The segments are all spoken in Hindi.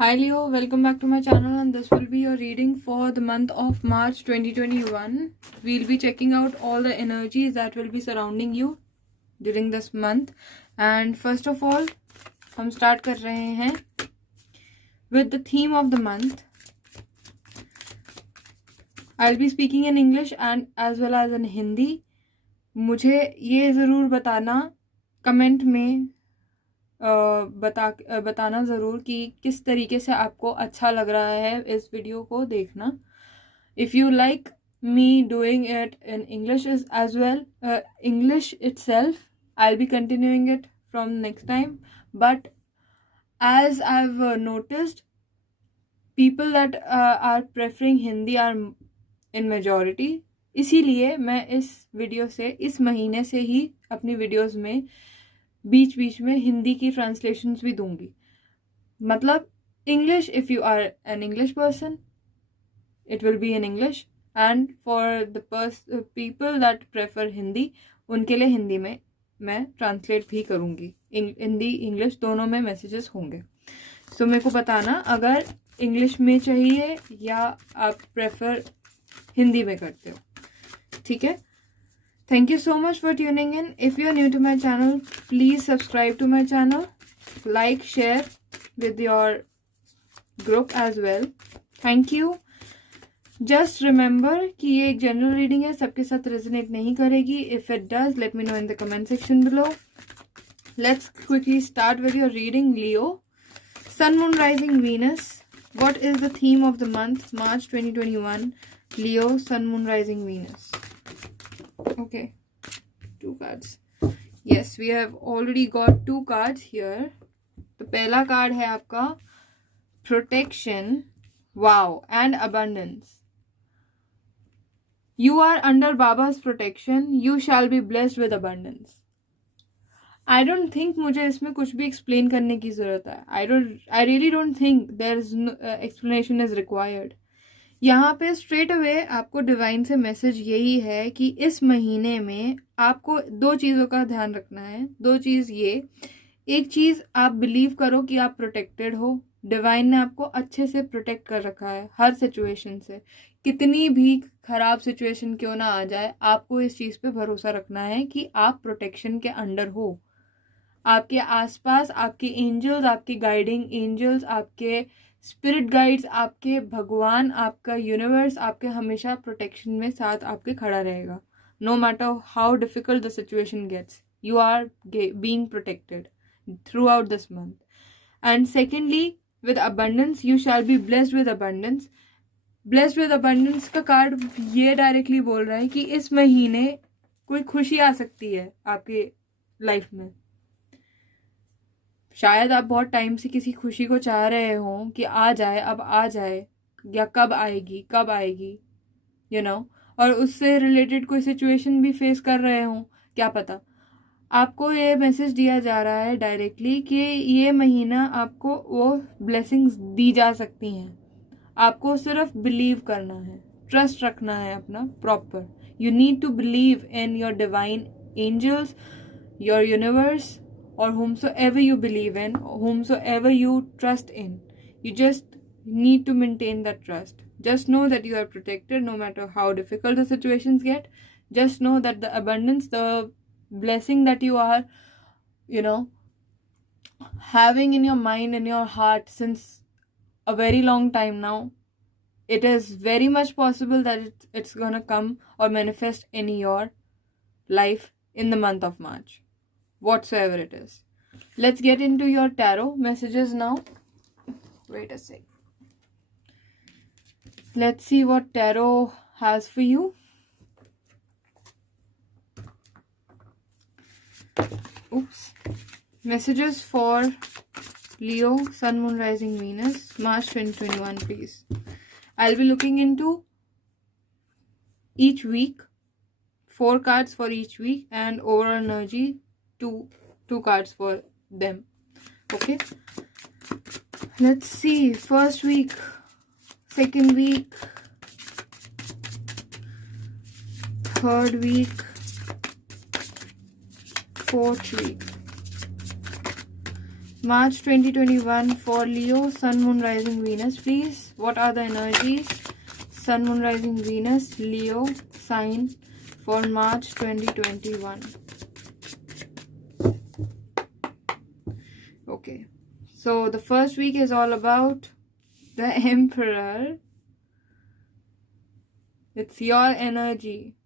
Hi Leo, welcome back to my channel, and this will be your reading for the month of March 2021. We'll be checking out all the energies that will be surrounding you during this month. And first of all, हम start कर रहे हैं with the theme of the month. I'll be speaking in English and as well as in Hindi. मुझे ये ज़रूर बताना कमेंट में बताना ज़रूर कि किस तरीके से आपको अच्छा लग रहा है इस वीडियो को देखना. If you like me doing it in English as well, English itself, I'll be continuing it from next time. But as I've noticed, people that are preferring Hindi are in majority. इसीलिए मैं इस वीडियो से इस महीने से ही अपनी वीडियोस में बीच बीच में हिंदी की ट्रांसलेशंस भी दूंगी. मतलब English, if you are an English person, it will be in English, and for the people that prefer Hindi, उनके लिए हिंदी में मैं ट्रांसलेट भी करूँगी. हिंदी इंग्लिश दोनों में मैसेजेस होंगे. सो मेरे को बताना अगर इंग्लिश में चाहिए या आप प्रेफर हिंदी में करते हो. ठीक है. Thank you so much for tuning in. If you are new to my channel, please subscribe to my channel, like, share with your group as well. Thank you. Just remember कि ये एक जनरल रीडिंग है, सबके साथ रेजोनेट नहीं करेगी. If it does, let me know in the comment section below. Let's quickly start with your reading, Leo. Sun, Moon, Rising, Venus. What is the theme of the month, March 2021? Leo, Sun, Moon, Rising, Venus. Okay, 2 cards. Yes, we have already got 2 cards here. तो पहला कार्ड है आपका protection, wow, and abundance. You are under Baba's protection. You shall be blessed with abundance. I don't think मुझे इसमें कुछ भी explain करने की ज़रूरत है. I really don't think there's no explanation is required. यहाँ पे स्ट्रेट अवे आपको डिवाइन से मैसेज यही है कि इस महीने में आपको 2 चीज़ों का ध्यान रखना है. 2 चीज़ ये. एक चीज़, आप बिलीव करो कि आप प्रोटेक्टेड हो. डिवाइन ने आपको अच्छे से प्रोटेक्ट कर रखा है हर सिचुएशन से. कितनी भी ख़राब सिचुएशन क्यों ना आ जाए, आपको इस चीज़ पे भरोसा रखना है कि आप प्रोटेक्शन के अंडर हो. आपके आसपास आपके एंजल्स, आपके गाइडिंग एंजल्स, आपके स्पिरिट गाइड्स, आपके भगवान, आपका यूनिवर्स आपके हमेशा प्रोटेक्शन में साथ आपके खड़ा रहेगा. No matter how difficult the situation gets, you are being protected throughout this month. And secondly, with abundance, you shall be blessed with abundance. Blessed with abundance का कार्ड ये डायरेक्टली बोल रहा है कि इस महीने कोई खुशी आ सकती है आपकी लाइफ में. शायद आप बहुत टाइम से किसी खुशी को चाह रहे हो कि आ जाए, अब आ जाए, या कब आएगी, यू नो, और उससे रिलेटेड कोई सिचुएशन भी फेस कर रहे हो, क्या पता. आपको ये मैसेज दिया जा रहा है डायरेक्टली कि ये महीना आपको वो ब्लेसिंग्स दी जा सकती हैं. आपको सिर्फ बिलीव करना है, ट्रस्ट रखना है अपना proper. You need to believe in your divine angels, your universe, or whomsoever you believe in, whomsoever you trust in. You just need to maintain that trust. Just know that you are protected no matter how difficult the situations get. Just know that the abundance, the blessing that you are, having in your mind, in your heart since a very long time now, it is very much possible that it's gonna come or manifest in your life in the month of March. Whatsoever it is. Let's get into your tarot messages now. Wait a sec. Let's see what tarot has for you. Oops. Messages for Leo, Sun, Moon, Rising, Venus, March 2021, please. I'll be looking into each week, 4 cards for each week, and overall energy, two cards for them. Okay, let's see. First week, second week, third week, fourth week. March 2021 for Leo, Sun, Moon, Rising, Venus. Please, what are the energies? Sun, Moon, Rising, Venus, Leo sign for March 2021. Okay, so the first week is all about the Emperor. It's your energy.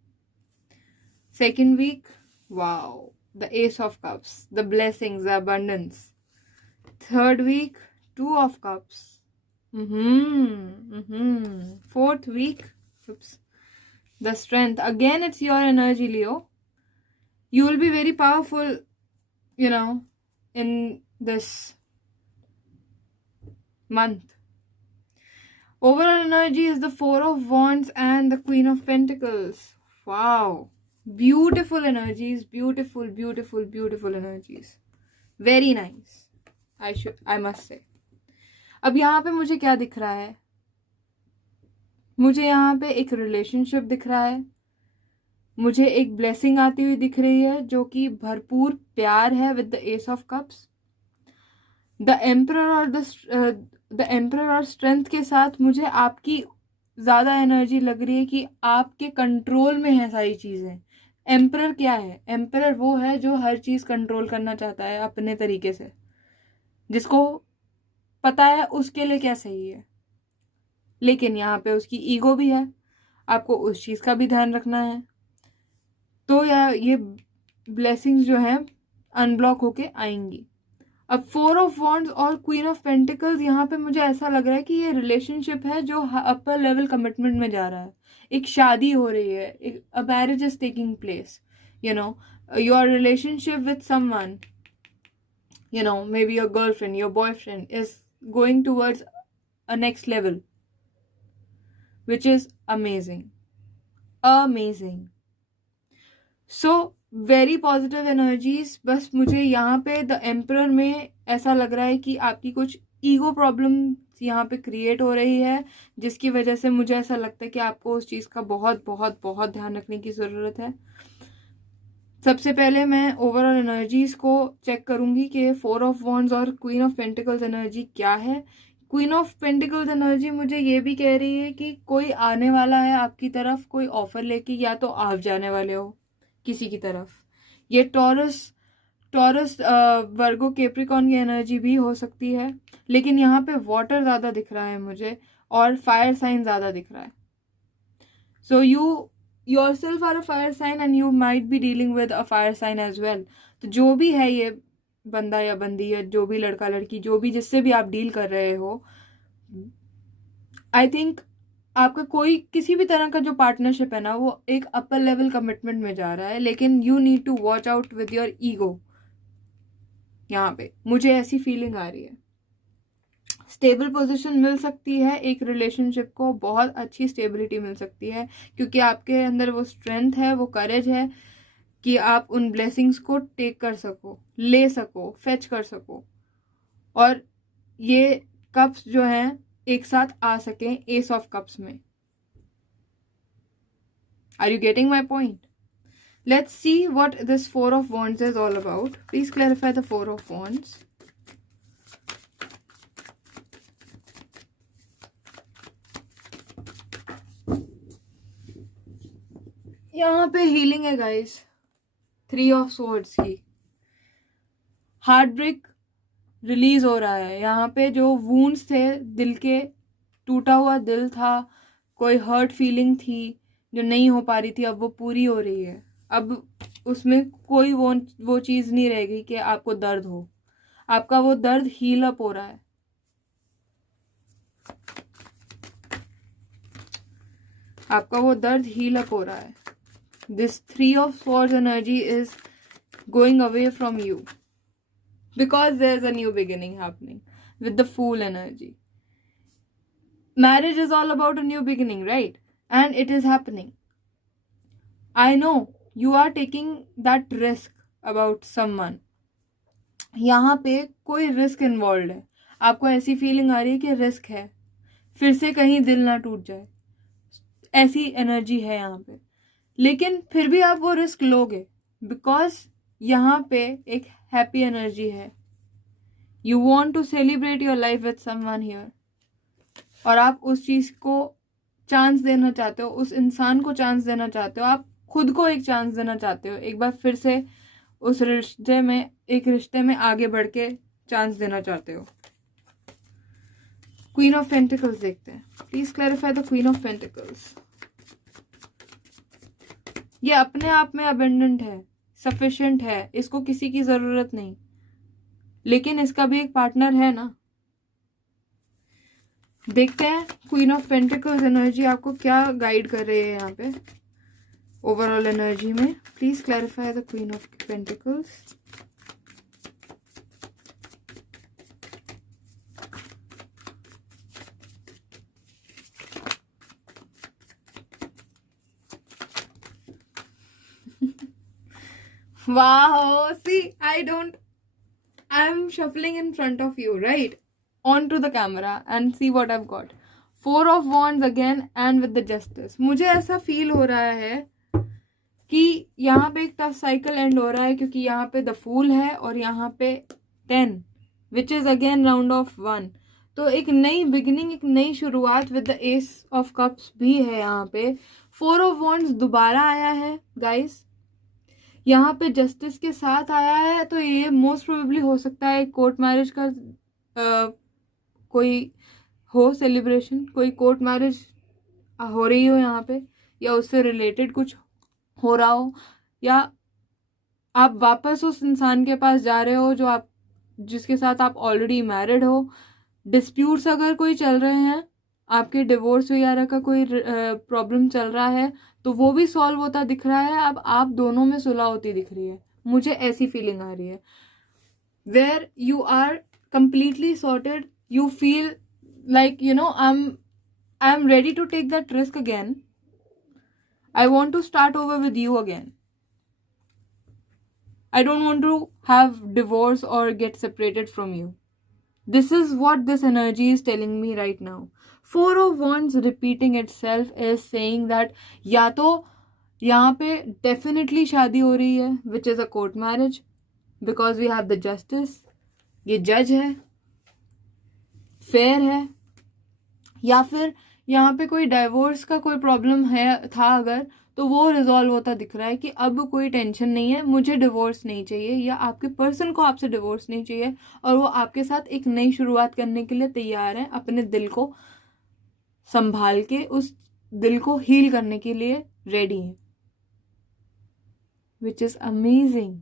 Second week, wow, the Ace of Cups, the blessings, the abundance. Third week, Two of Cups. Fourth week, the Strength. Again, it's your energy, Leo. You will be very powerful, in this month. Overall energy is the Four of Wands and the Queen of Pentacles. Wow. Beautiful energies. Beautiful, beautiful, beautiful energies. Very nice. I must say. अब यहाँ पे मुझे क्या दिख रहा है? मुझे यहाँ पे एक रिलेशनशिप दिख रहा है. मुझे एक ब्लेसिंग आती हुई दिख रही है जो कि भरपूर प्यार है with the ace of cups. The emperor और स्ट्रेंथ के साथ मुझे आपकी ज़्यादा एनर्जी लग रही है कि आपके कंट्रोल में है सारी चीज़ें. एम्परर क्या है? एम्परर वो है जो हर चीज़ कंट्रोल करना चाहता है अपने तरीके से, जिसको पता है उसके लिए क्या सही है. लेकिन यहाँ पे उसकी ईगो भी है, आपको उस चीज़ का भी ध्यान रखना है. तो ये ब्लेसिंग्स जो हैं अनब्लॉक होके आएंगी. अब फोर ऑफ वॉन्ड्स और क्वीन ऑफ पेंटिकल्स, यहाँ पे मुझे ऐसा लग रहा है कि ये रिलेशनशिप है जो अपर लेवल कमिटमेंट में जा रहा है. एक शादी हो रही है, a marriage is taking place. Your relationship with someone, maybe your girlfriend, your boyfriend is going towards a next level, which is amazing. So very positive energies. बस मुझे यहाँ पे द एम्परर में ऐसा लग रहा है कि आपकी कुछ ईगो प्रॉब्लम यहाँ पे क्रिएट हो रही है, जिसकी वजह से मुझे ऐसा लगता है कि आपको उस चीज़ का बहुत बहुत बहुत ध्यान रखने की ज़रूरत है. सबसे पहले मैं ओवरऑल एनर्जीज को चेक करूंगी कि फोर ऑफ वॉन्ड्स और क्वीन ऑफ पेंटिकल्स एनर्जी क्या है. क्वीन ऑफ पेंटिकल्स एनर्जी मुझे ये भी कह रही है कि कोई आने वाला है आपकी तरफ, कोई ऑफर लेके, या तो आप जाने वाले हो किसी की तरफ. ये टॉरस वर्गो कैप्रिकॉर्न की एनर्जी भी हो सकती है, लेकिन यहाँ पे वाटर ज़्यादा दिख रहा है मुझे और फायर साइन ज़्यादा दिख रहा है. So you yourself are a fire sign and you might be dealing with a fire sign as well. तो जो भी है ये बंदा या बंदी या जो भी लड़का लड़की, जो भी जिससे भी आप डील कर रहे हो, आई थिंक आपका कोई किसी भी तरह का जो पार्टनरशिप है ना, वो एक अपर लेवल कमिटमेंट में जा रहा है. लेकिन you need to watch out with your ego. यहाँ पे मुझे ऐसी फीलिंग आ रही है. स्टेबल पोजीशन मिल सकती है एक रिलेशनशिप को, बहुत अच्छी स्टेबिलिटी मिल सकती है, क्योंकि आपके अंदर वो स्ट्रेंथ है, वो करेज है कि आप उन ब्लेसिंग्स को टेक कर सको, ले सको, फेच कर सको, और ये कप्स जो हैं एक साथ आ सकें एस ऑफ कप्स में. Are you getting my point? Let's see what this four of wands is all about. Please clarify the four of wands. यहाँ पे हीलिंग है गाइस. थ्री ऑफ स्वॉर्ड्स की हार्ट ब्रेक रिलीज हो रहा है. यहाँ पे जो वूंड्स थे, दिल के टूटा हुआ दिल था, कोई हर्ट फीलिंग थी जो नहीं हो पा रही थी, अब वो पूरी हो रही है. अब उसमें कोई वो चीज़ नहीं रहेगी कि आपको दर्द हो. आपका वो दर्द हील अप हो रहा है. आपका वो दर्द हील अप हो रहा है. This three of swords energy is going away from you because there's a new beginning happening with the fool energy. Marriage is all about a new beginning, right? And it is happening. I know you are taking that risk about someone. यहाँ पे कोई रिस्क इन्वॉल्व है. आपको ऐसी फीलिंग आ रही है कि रिस्क है, फिर से कहीं दिल ना टूट जाए, ऐसी एनर्जी है यहाँ पे. लेकिन फिर भी आप वो रिस्क लोगे बिकॉज यहाँ पे एक हैप्पी एनर्जी है. You want to celebrate your life with someone here, और आप उस चीज़ को चांस देना चाहते हो, उस इंसान को चांस देना चाहते हो, आप खुद को एक चांस देना चाहते हो, एक बार फिर से उस रिश्ते में आगे बढ़ के चांस देना चाहते हो। क्वीन ऑफ पेंटिकल्स देखते हैं। Please clarify the queen of pentacles. ये अपने आप में अबेंडेंट है, सफिशिएंट है, इसको किसी की जरूरत नहीं, लेकिन इसका भी एक पार्टनर है ना। देखते हैं क्वीन ऑफ पेंटिकल्स एनर्जी आपको क्या गाइड कर रही है यहाँ पे ओवरऑल एनर्जी में। Please clarify the queen of pentacles. Wow, see, I'm shuffling in front of you, right? Onto the camera and see what I've got. 4 of Wands again and with the Justice. मुझे ऐसा फील हो रहा है कि यहाँ पे एक टफ साइकिल एंड हो रहा है, क्योंकि यहाँ पे द फूल है और यहाँ पे 10 which is again round of 1। तो एक नई बिगिनिंग, एक नई शुरुआत with the ace of cups भी है यहाँ पे। 4 ऑफ वॉन्ड्स दोबारा आया है गाइस, यहाँ पे जस्टिस के साथ आया है। तो ये मोस्ट प्रोबेबली हो सकता है कोर्ट मैरिज का कोई हो सेलिब्रेशन, कोई कोर्ट मैरिज हो रही हो यहाँ पे, या उससे रिलेटेड कुछ हो रहा हो, या आप वापस उस इंसान के पास जा रहे हो जिसके साथ आप ऑलरेडी मैरिड हो। डिस्प्यूट्स अगर कोई चल रहे हैं, आपके डिवोर्स वगैरह का कोई प्रॉब्लम चल रहा है, तो वो भी सॉल्व होता दिख रहा है। अब आप दोनों में सुलह होती दिख रही है, मुझे ऐसी फीलिंग आ रही है। Where you are completely sorted, you feel like I am ready to take that risk again, I want to start over with you again. I don't want to have divorce or get separated from you. This is what this energy is telling me right now. 4 of Wands repeating itself is saying that या तो यहाँ पे definitely शादी हो रही है, which is a court marriage, because we have the justice. ये जज है, फेयर है, या फिर यहाँ पे कोई डाइवोर्स का कोई प्रॉब्लम था अगर, तो वो रिजॉल्व होता दिख रहा है कि अब कोई टेंशन नहीं है, मुझे डिवोर्स नहीं चाहिए, या आपके पर्सन को आपसे डिवोर्स नहीं चाहिए, और वो आपके साथ एक नई शुरुआत करने के लिए तैयार है, अपने दिल को संभाल के उस दिल को हील करने के लिए रेडी है, which is amazing,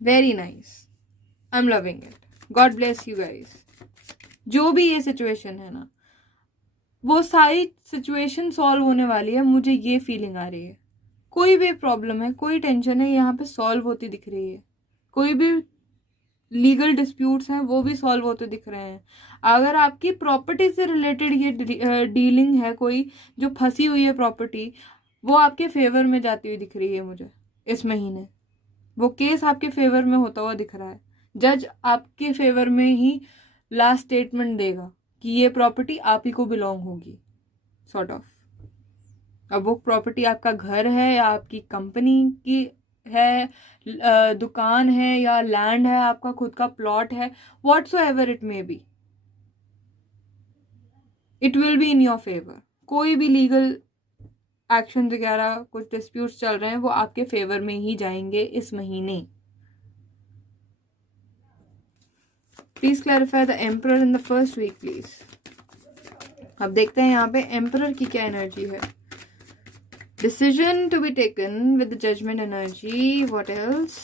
very nice, I am loving it, God bless you guys. जो भी ये सिचुएशन है ना, वो सारी सिचुएशन सॉल्व होने वाली है, मुझे ये फीलिंग आ रही है। कोई भी प्रॉब्लम है, कोई टेंशन है, यहाँ पे सॉल्व होती दिख रही है। कोई भी लीगल डिस्प्यूट्स हैं, वो भी सॉल्व होते दिख रहे हैं। अगर आपकी प्रॉपर्टी से रिलेटेड ये डीलिंग है, कोई जो फंसी हुई है प्रॉपर्टी, वो आपके फेवर में जाती हुई दिख रही है मुझे इस महीने। वो केस आपके फेवर में होता हुआ दिख रहा है। जज आपके फेवर में ही लास्ट स्टेटमेंट देगा कि ये प्रॉपर्टी आप ही को बिलोंग होगी, सॉर्ट ऑफ। अब वो प्रॉपर्टी आपका घर है, या आपकी कंपनी की है, दुकान है, या लैंड है, आपका खुद का प्लॉट है, whatsoever it may be, it will be in your favour. कोई भी लीगल एक्शन वगैरह कुछ डिस्प्यूट्स चल रहे हैं, वो आपके फेवर में ही जाएंगे इस महीने। Please clarify the emperor in the first week please. अब देखते हैं यहाँ पे एम्परर की क्या एनर्जी है। Decision to be taken with the judgement energy. What else?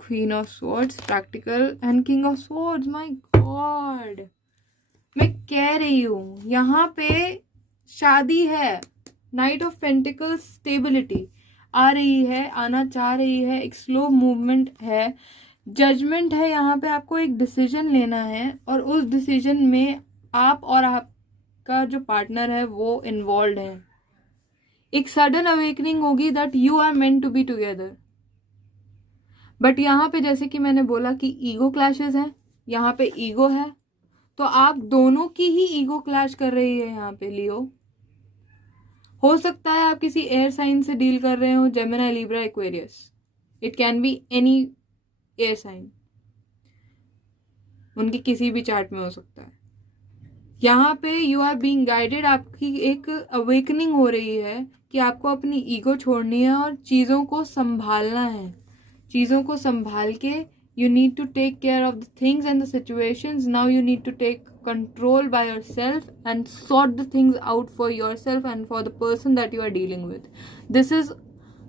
Queen of swords, practical and king of swords. My god, मैं कह रही हूं यहाँ पे शादी है। नाइट ऑफ पेंटिकल्स, स्टेबिलिटी आ रही है, आना चाह रही है, एक स्लो मूवमेंट है, जजमेंट है। यहाँ पे आपको एक डिसीजन लेना है, और उस डिसीजन में आप और आपका जो पार्टनर है वो इन्वॉल्व है। एक सडन अवेकनिंग होगी that you are meant to be together. But यहाँ पे जैसे कि मैंने बोला कि ईगो क्लैशेस हैं, यहाँ पे ईगो है, तो आप दोनों की ही ईगो क्लैश कर रही है यहाँ पे लियो। हो सकता है आप किसी एयर साइन से डील कर रहे हो, Gemini, Libra, Aquarius, it can be any air sign, उनके किसी भी चार्ट में हो सकता है। यहाँ पे यू आर बीइंग गाइडेड, आपकी एक अवेकनिंग हो रही है कि आपको अपनी ईगो छोड़नी है और चीज़ों को संभालना है। चीज़ों को संभाल के you need to take care of the things and the situations. Now you need to take control by yourself and sort the things out for yourself and for the person that you are dealing with. This is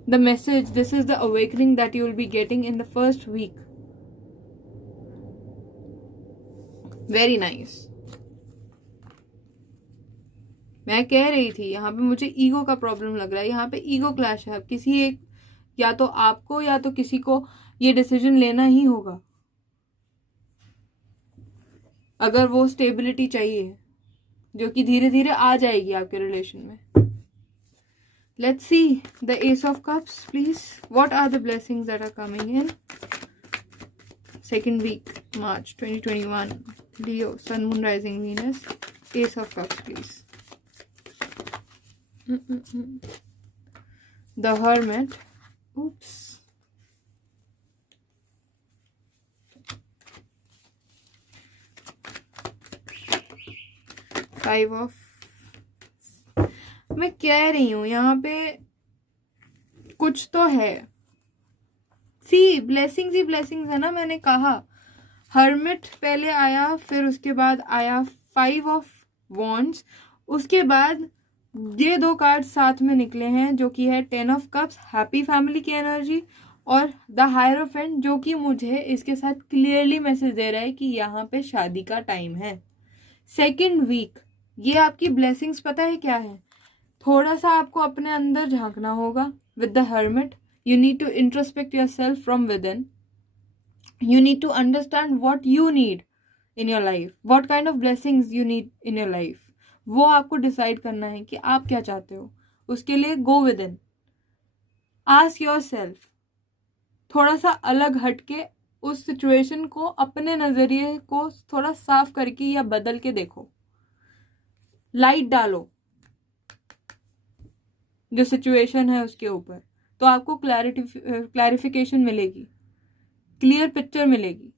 the message, this is the awakening that you will be getting in the first week. Very nice. मैं कह रही थी यहाँ पे मुझे ईगो का प्रॉब्लम लग रहा है, यहाँ पे ईगो क्लैश है। किसी एक, या तो आपको या तो किसी को ये डिसीजन लेना ही होगा अगर वो स्टेबिलिटी चाहिए, जो कि धीरे धीरे आ जाएगी आपके रिलेशन में। Let's see the ace of cups please, what are the blessings that are coming in second week March 2021, Leo, sun, moon, rising, Venus, ace of cups please. The hermit, oops, five of, मैं कह रही हूं यहाँ पे कुछ तो है। सी ब्लेसिंग्स ही ब्लेसिंग्स है ना, मैंने कहा हर्मिट पहले आया, फिर उसके बाद आया फाइव ऑफ वॉन्ड्स, उसके बाद ये दो कार्ड साथ में निकले हैं जो कि है ten of cups, happy family की एनर्जी, और द हायरोफेंट, जो कि मुझे इसके साथ क्लियरली मैसेज दे रहा है कि यहाँ पे शादी का टाइम है। सेकेंड वीक, ये आपकी ब्लेसिंग्स पता है क्या है? थोड़ा सा आपको अपने अंदर झांकना होगा with the hermit. You need to introspect yourself from within. You need to understand what you need in your life, what kind of blessings you need in your life. वो आपको डिसाइड करना है कि आप क्या चाहते हो। उसके लिए go with in, ask your self, थोड़ा सा अलग हटके उस सिचुएशन को, अपने नजरिए को थोड़ा साफ करके या बदल के देखो, लाइट डालो जो सिचुएशन है उसके ऊपर, तो आपको क्लैरिफिकेशन मिलेगी, क्लियर पिक्चर मिलेगी।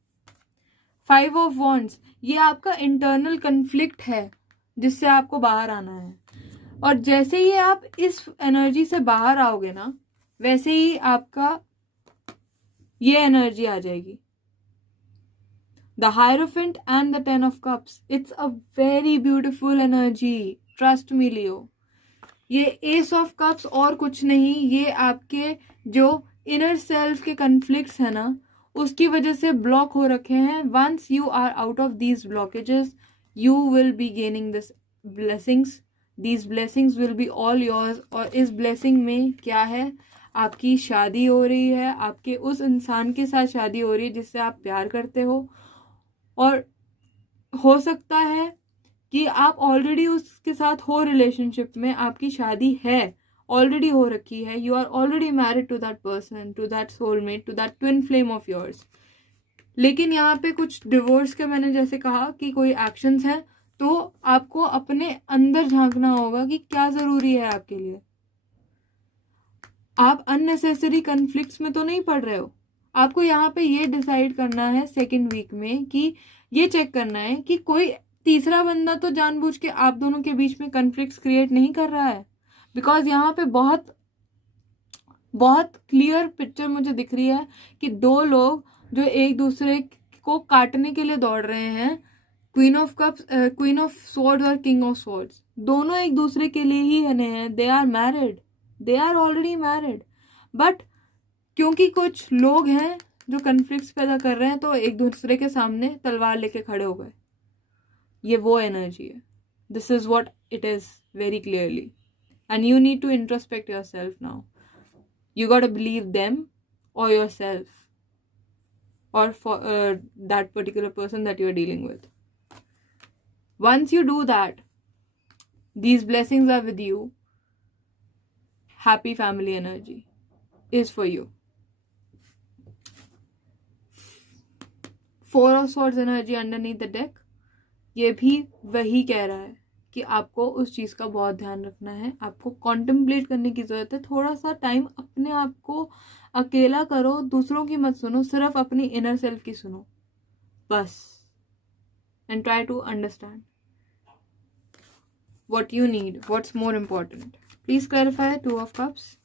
फाइव ऑफ वॉन्ड्स, ये आपका इंटरनल कन्फ्लिक्ट है जिससे आपको बाहर आना है, और जैसे ही आप इस एनर्जी से बाहर आओगे ना, वैसे ही आपका ये एनर्जी आ जाएगी। The hierophant and the ten of cups, it's a very beautiful energy, trust me Leo. ये एस ऑफ कप्स और कुछ नहीं, ये आपके जो इनर सेल्फ के कन्फ्लिक्ट्स है ना, उसकी वजह से ब्लॉक हो रखे हैं। Once you are out of these blockages, you will be gaining this blessings, these blessings will be all yours। और इस blessing में क्या है, आपकी शादी हो रही है, आपके उस इंसान के साथ शादी हो रही है जिससे आप प्यार करते हो, और हो सकता है कि आप ऑलरेडी उसके साथ हो रिलेशनशिप में, आपकी शादी है, ऑलरेडी हो रखी है, you are already married to that person, to that soulmate, to that twin flame of yours. लेकिन यहाँ पे कुछ डिवोर्स के, मैंने जैसे कहा कि कोई एक्शंस हैं, तो आपको अपने अंदर झांकना होगा कि क्या जरूरी है आपके लिए। आप अननेसेसरी कन्फ्लिक्ट्स में तो नहीं पड़ रहे हो। आपको यहाँ पे ये डिसाइड करना है सेकेंड वीक में, कि ये चेक करना है कि कोई तीसरा बंदा तो जानबूझ के आप दोनों के बीच में कन्फ्लिक्ट्स क्रिएट नहीं कर रहा है। बिकॉज यहाँ पे बहुत बहुत क्लियर पिक्चर मुझे दिख रही है कि दो लोग जो एक दूसरे को काटने के लिए दौड़ रहे हैं, queen of cups, queen of swords और किंग ऑफ स्वॉर्ड्स, दोनों एक दूसरे के लिए ही बने हैं। They are married, they are already married, but क्योंकि कुछ लोग हैं जो कन्फ्लिक्ट्स पैदा कर रहे हैं, तो एक दूसरे के सामने तलवार लेके खड़े हो गए। ये वो एनर्जी है। This is what it is very clearly, and you need to introspect yourself now. You got to believe them or yourself, or for that particular person that you are dealing with. Once you do that, these blessings are with you. Happy family energy is for you. Four of Swords energy underneath the deck, ये भी वही कह रहा है कि आपको उस चीज़ का बहुत ध्यान रखना है, आपको कॉन्टेम्पलेट करने की ज़रूरत है। थोड़ा सा टाइम अपने आप को अकेला करो, दूसरों की मत सुनो, सिर्फ अपनी इनर सेल्फ की सुनो बस। And try to understand what you need, what's more important. Please clarify. Two of Cups.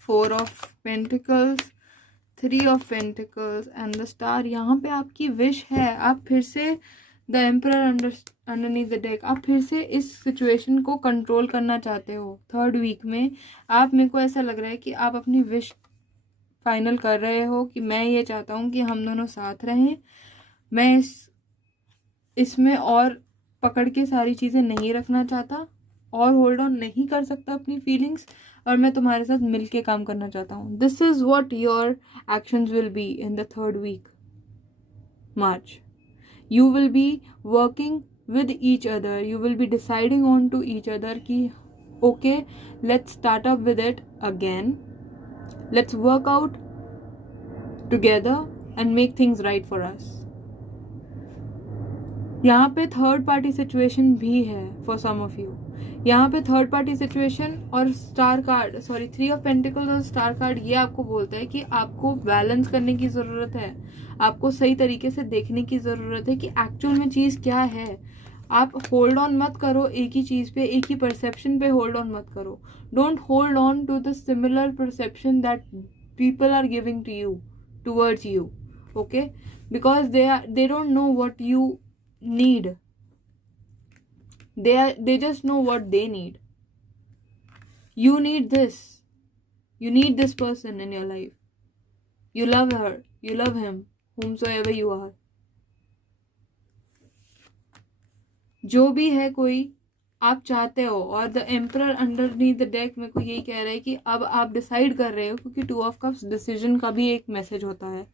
Four of Pentacles, Three of Pentacles and the Star. यहाँ पे आपकी विश है, आप फिर से the emperor underneath the deck, आप फिर से इस सिचुएशन को कंट्रोल करना चाहते हो। थर्ड वीक में आप, मेरे को ऐसा लग रहा है कि आप अपनी विश फाइनल कर रहे हो कि मैं ये चाहता हूँ कि हम दोनों साथ रहें, मैं इसमें और पकड़ के सारी चीज़ें नहीं रखना चाहता और होल्ड ऑन नहीं कर सकता अपनी फीलिंग्स, और मैं तुम्हारे साथ मिलके काम करना चाहता हूँ। This is what your actions will be in the third week March. You will be working with each other, you will be deciding on to each other कि okay let's start up with it again, let's work out together and make things right for us. यहाँ पे थर्ड पार्टी सिचुएशन भी है फॉर सम ऑफ यू। यहाँ पे थर्ड पार्टी सिचुएशन और star card, sorry, three of pentacles और स्टार कार्ड, ये आपको बोलता है कि आपको बैलेंस करने की ज़रूरत है, आपको सही तरीके से देखने की ज़रूरत है कि एक्चुअल में चीज़ क्या है। आप होल्ड ऑन मत करो एक ही चीज़ पे, एक ही परसेप्शन पे होल्ड ऑन मत करो। Don't hold on to the similar perception that people are giving to you, towards you, okay, because they don't know what you need. They just know what they need. You need this, you need this person in your life, you love her, you love him, whomsoever you are. जो भी है कोई आप चाहते हो, और the emperor underneath the deck मेरे को यही कह रहा है कि अब आप डिसाइड कर रहे हो, क्योंकि टू ऑफ कप्स डिसीजन का भी एक मैसेज होता है।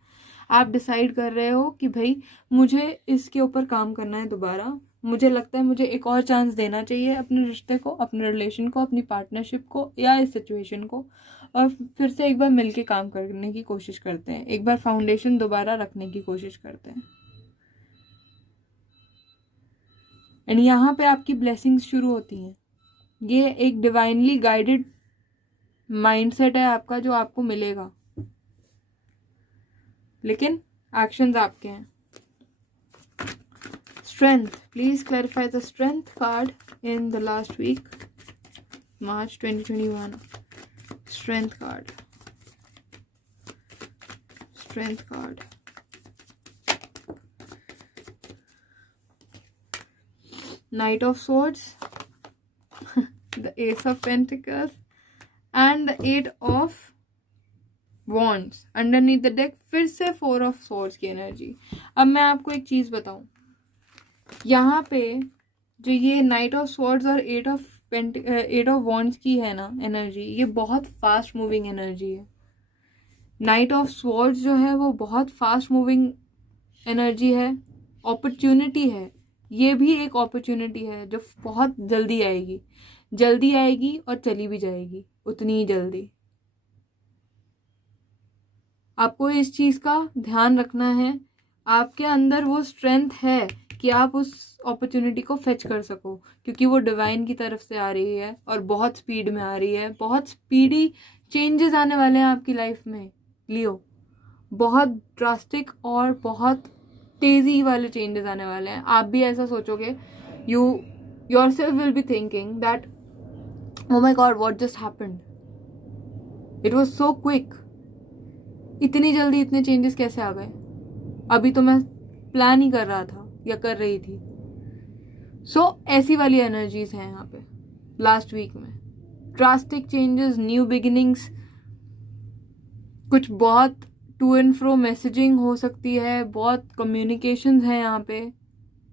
आप डिसाइड कर रहे हो कि भाई मुझे इसके ऊपर काम करना है दोबारा, मुझे लगता है मुझे एक और चांस देना चाहिए अपने रिश्ते को, अपने रिलेशन को, अपनी पार्टनरशिप को या इस सिचुएशन को, और फिर से एक बार मिलके काम करने की कोशिश करते हैं, एक बार फाउंडेशन दोबारा रखने की कोशिश करते हैं। एंड यहाँ पे आपकी ब्लेसिंग्स शुरू होती हैं। ये एक डिवाइनली गाइडेड माइंडसेट है आपका जो आपको मिलेगा, लेकिन एक्शंस आपके हैं। Strength, please clarify the strength card in the last week March 2021। Strength card, strength card, Knight of Swords, the Ace of Pentacles and the Eight of Wands underneath the deck। फिर से Four of Swords की एनर्जी। अब मैं आपको एक चीज बताऊं, यहाँ पे जो ये Knight of Swords और Eight of Wands की है ना एनर्जी, ये बहुत फास्ट मूविंग एनर्जी है। Knight of Swords जो है वो बहुत फास्ट मूविंग एनर्जी है, अपॉर्चुनिटी है, ये भी एक अपॉर्चुनिटी है जो बहुत जल्दी आएगी, जल्दी आएगी और चली भी जाएगी उतनी ही जल्दी। आपको इस चीज़ का ध्यान रखना है, आपके अंदर वो स्ट्रेंथ है कि आप उस अपॉर्चुनिटी को फेच कर सको, क्योंकि वो डिवाइन की तरफ से आ रही है और बहुत स्पीड में आ रही है। बहुत स्पीडी चेंजेस आने वाले हैं आपकी लाइफ में लियो, बहुत ड्रास्टिक और बहुत तेजी वाले चेंजेस आने वाले हैं। आप भी ऐसा सोचोगे, you yourself will be thinking that oh my God what just happened, it was so quick, इतनी जल्दी इतने चेंजेस कैसे आ गए, अभी तो मैं प्लान ही कर रहा था या कर रही थी। सो ऐसी वाली एनर्जीज हैं यहाँ पे लास्ट वीक में। ड्रास्टिक चेंजेस, न्यू बिगिनिंग्स, कुछ बहुत टू एंड फ्रो मैसेजिंग हो सकती है, बहुत कम्युनिकेशंस हैं यहाँ पे,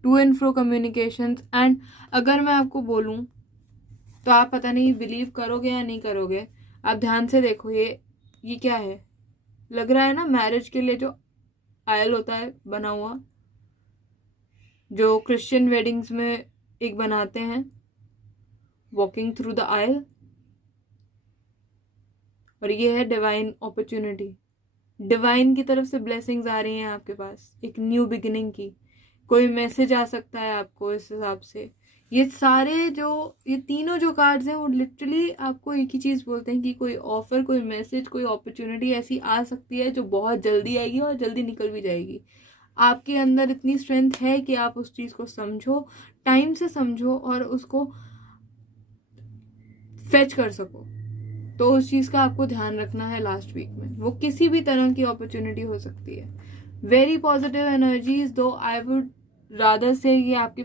to and fro communications. And अगर मैं आपको बोलूँ तो आप पता नहीं बिलीव करोगे या नहीं करोगे, आप ध्यान से देखो, ये क्या है, लग रहा है ना मैरिज के लिए जो आयल होता है बना हुआ, जो क्रिश्चियन वेडिंग्स में एक बनाते हैं, वॉकिंग थ्रू द आयल, और ये है डिवाइन अपॉर्चुनिटी। डिवाइन की तरफ से ब्लेसिंग्स आ रही हैं आपके पास, एक न्यू बिगिनिंग की, कोई मैसेज आ सकता है आपको इस हिसाब से। ये सारे जो, ये तीनों जो कार्ड्स हैं वो लिटरली आपको एक ही चीज़ बोलते हैं कि कोई ऑफर, कोई मैसेज, कोई अपॉर्चुनिटी ऐसी आ सकती है जो बहुत जल्दी आएगी और जल्दी निकल भी जाएगी। आपके अंदर इतनी स्ट्रेंथ है कि आप उस चीज़ को समझो, टाइम से समझो और उसको फेच कर सको। तो उस चीज़ का आपको ध्यान रखना है लास्ट वीक में। वो किसी भी तरह की अपॉर्चुनिटी हो सकती है। वेरी पॉजिटिव एनर्जीज, दो आई वुड रादर से कि आपकी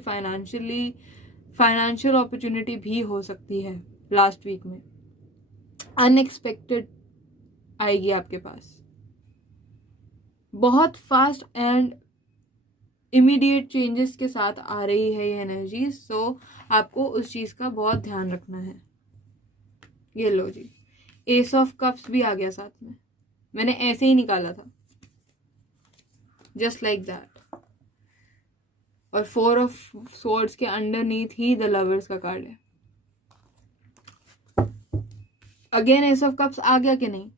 फाइनेंशियल अपॉर्चुनिटी भी हो सकती है लास्ट वीक में। अनएक्सपेक्टेड आएगी आपके पास, बहुत फास्ट एंड इमीडिएट चेंजेस के साथ आ रही है ये एनर्जी। सो आपको उस चीज़ का बहुत ध्यान रखना है। ये लो जी, एस ऑफ कप्स भी आ गया साथ में, मैंने ऐसे ही निकाला था, जस्ट लाइक दैट। और 4 ऑफ स्वॉर्ड्स के अंडरनीथ ही द लवर्स का कार्ड है। अगेन एस ऑफ कप्स आ गया कि नहीं?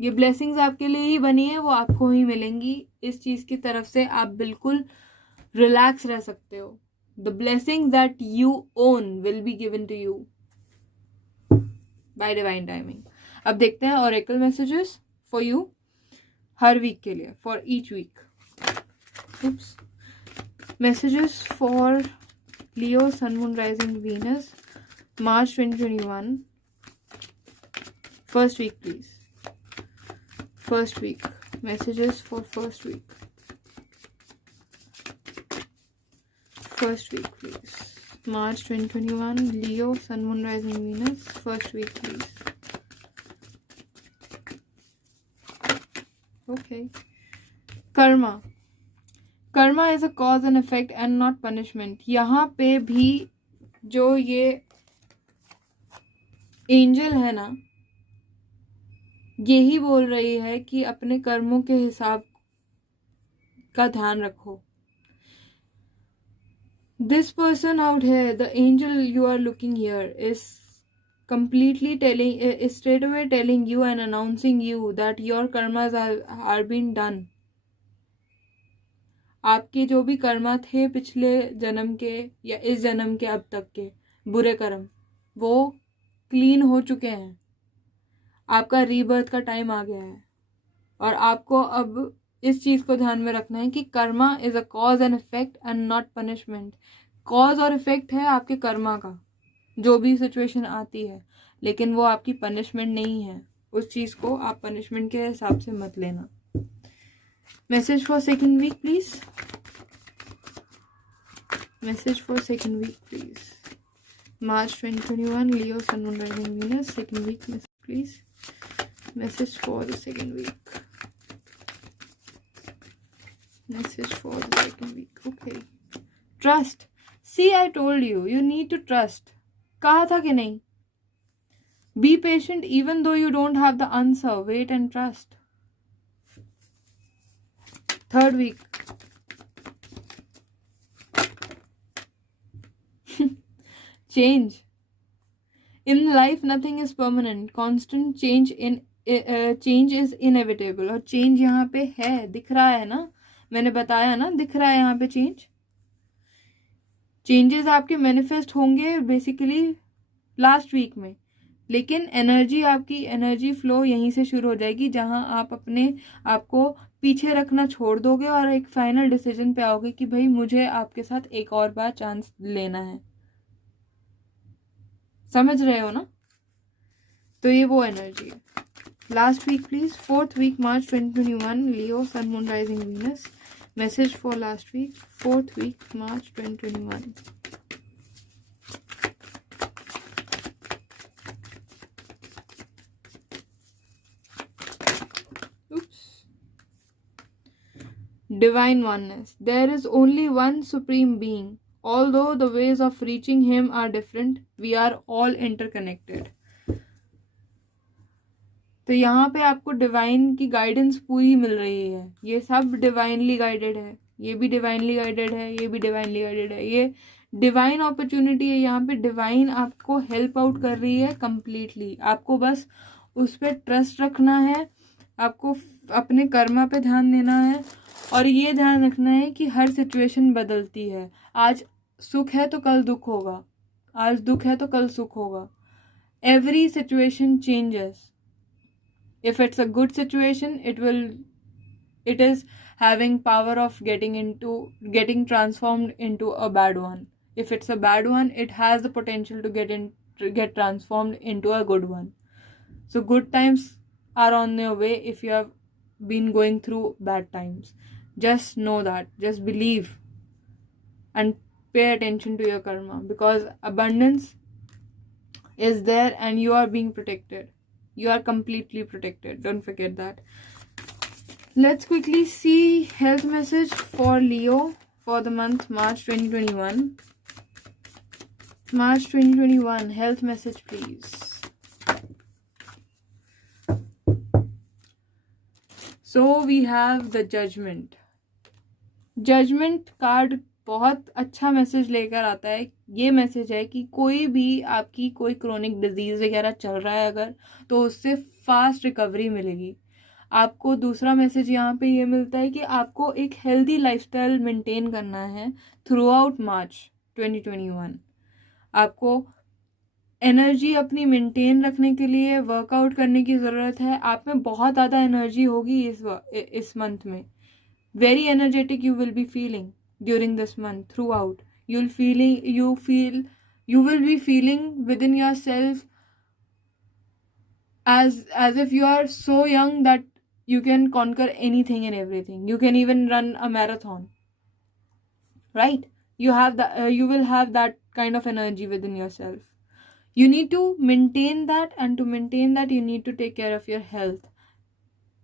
ये ब्लेसिंग्स आपके लिए ही बनी है, वो आपको ही मिलेंगी। इस चीज की तरफ से आप बिल्कुल रिलैक्स रह सकते हो। The blessing that you own will be given to you by divine timing. अब देखते हैं ऑरेकल मैसेजेस फॉर यू हर वीक के लिए, for each week. Messages for Leo, sun, moon, rising, Venus, March 2021, first week please. First week. Messages for first week. First week, please. March 2021. Leo, Sun, Moon, Rising, Venus. First week, please. Okay. Karma. Karma is a cause and effect and not punishment. यहाँ पे भी जो ये एंजल है ना, यही बोल रही है कि अपने कर्मों के हिसाब का ध्यान रखो। This person out here, the angel you are looking here, is completely straight away telling you and announcing you that your karmas are being done. आपके जो भी कर्मा थे पिछले जन्म के या इस जन्म के अब तक के बुरे कर्म, वो क्लीन हो चुके हैं। आपका रीबर्थ का टाइम आ गया है। और आपको अब इस चीज को ध्यान में रखना है कि Karma is a cause and effect and not punishment. Cause और इफेक्ट है आपके कर्मा का, जो भी सिचुएशन आती है, लेकिन वो आपकी पनिशमेंट नहीं है। उस चीज को आप पनिशमेंट के हिसाब से मत लेना। Message for second week please. Message for second week please. March 2021, Leo, sun, moon, rising, Venus, second week message please. Message for the second week. Message for the second week. Okay. Trust. See, I told you, you need to trust. कहा था कि नहीं? Be patient even though you don't have the answer. Wait and trust. Third week. Change. In life, nothing is permanent. Constant change change is inevitable. और change यहाँ पे है, दिख रहा है ना, मैंने बताया ना, दिख रहा है यहाँ पे change. चेंजेस आपके मैनिफेस्ट होंगे बेसिकली लास्ट वीक में, लेकिन एनर्जी फ्लो यहीं से शुरू हो जाएगी, जहां आप अपने आप को पीछे रखना छोड़ दोगे और एक फाइनल डिसीजन पे आओगे कि भाई मुझे आपके साथ एक और बार चांस लेना है। समझ रहे हो ना? तो ये वो एनर्जी है। Last week please, fourth week, March 2021, Leo, sun, moon, rising, Venus. Message for last week, fourth week, March 2021। Divine oneness. There is only one supreme being. Although the ways of reaching him are different, we are all interconnected. तो यहाँ पे आपको डिवाइन की गाइडेंस पूरी मिल रही है। ये सब डिवाइनली गाइडेड है। ये भी डिवाइनली गाइडेड है, ये भी डिवाइनली गाइडेड है, ये डिवाइन अपॉर्चुनिटी है। यहाँ पे डिवाइन आपको हेल्प आउट कर रही है कम्प्लीटली। आपको बस उस पर ट्रस्ट रखना है, आपको अपने कर्मा पे ध्यान देना है और ये ध्यान रखना है कि हर सिचुएशन बदलती है। आज सुख है तो कल दुख होगा, आज दुख है तो कल सुख होगा। Every situation changes. If it's a good situation, it is having power of getting transformed into a bad one. If it's a bad one, it has the potential to get transformed into a good one. So good times are on your way if you have been going through bad times. Just know that, just believe and pay attention to your karma, because abundance is there and you are being protected. You are completely protected. Don't forget that. Let's quickly see health message for Leo for the month March 2021. March 2021 health message, please. So we have the Judgment. Judgment card बहुत अच्छा मैसेज लेकर आता है। ये मैसेज है कि कोई भी आपकी कोई क्रोनिक डिजीज़ वगैरह चल रहा है अगर, तो उससे फास्ट रिकवरी मिलेगी आपको। दूसरा मैसेज यहाँ पे ये मिलता है कि आपको एक हेल्दी लाइफस्टाइल मेंटेन करना है थ्रू आउट मार्च 2021। आपको एनर्जी अपनी मेंटेन रखने के लिए वर्कआउट करने की ज़रूरत है। आप में बहुत ज़्यादा एनर्जी होगी इस मंथ में। Very energetic you will be feeling during this month throughout. You will be feeling within yourself as if you are so young that you can conquer anything and everything. You can even run a marathon, right? You will have that kind of energy within yourself. You need to maintain that, and to maintain that you need to take care of your health.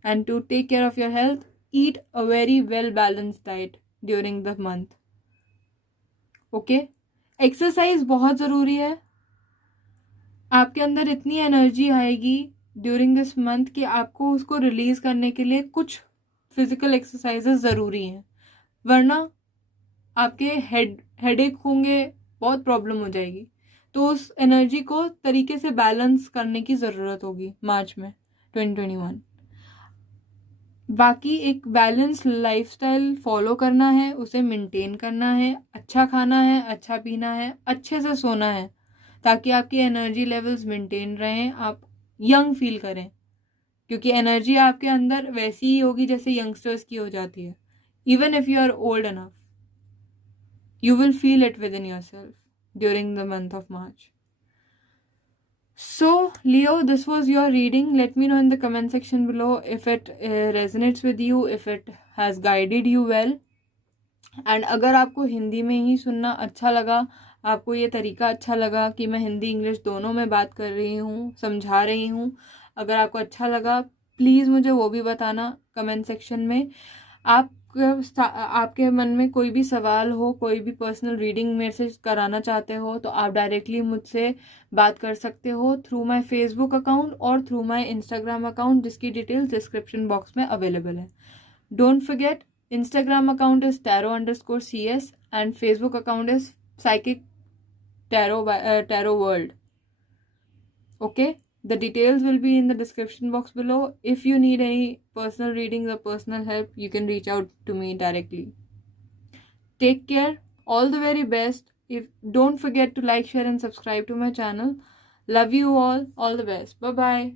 And to take care of your health, eat a very well balanced diet during the month. Okay, exercise बहुत ज़रूरी है। आपके अंदर इतनी एनर्जी आएगी ड्यूरिंग दिस मंथ कि आपको उसको रिलीज़ करने के लिए कुछ फिजिकल एक्सरसाइजेस ज़रूरी हैं, वरना आपके हेडेक होंगे, बहुत प्रॉब्लम हो जाएगी। तो उस एनर्जी को तरीके से बैलेंस करने की ज़रूरत होगी मार्च में 2021। बाकी एक बैलेंस लाइफस्टाइल फॉलो करना है, उसे मेंटेन करना है, अच्छा खाना है, अच्छा पीना है, अच्छे से सोना है, ताकि आपकी एनर्जी लेवल्स मेंटेन रहें, आप यंग फील करें। क्योंकि एनर्जी आपके अंदर वैसी ही होगी जैसे यंगस्टर्स की हो जाती है। Even if you are old enough, you will feel it within yourself during the month of March. So Leo, this was your reading. Let me know in the comment section below if it resonates with you, if it has guided you well. And अगर आपको हिंदी में ही सुनना अच्छा लगा, आपको ये तरीका अच्छा लगा कि मैं हिंदी इंग्लिश दोनों में बात कर रही हूँ, समझा रही हूँ, अगर आपको अच्छा लगा प्लीज़ मुझे वो भी बताना कमेंट सेक्शन में। आपके मन में कोई भी सवाल हो, कोई भी पर्सनल रीडिंग मेरे से कराना चाहते हो, तो आप डायरेक्टली मुझसे बात कर सकते हो थ्रू माय फेसबुक अकाउंट और थ्रू माय इंस्टाग्राम अकाउंट, जिसकी डिटेल्स डिस्क्रिप्शन बॉक्स में अवेलेबल है। Don't forget, Instagram account is tarot_cs and Facebook account is Psychic Tarot World. Okay, the details will be in the description box below. If you need any personal readings or personal help, you can reach out to me directly. Take care, all the very best. Don't forget to like, share and subscribe to my channel. Love you all the best. Bye bye.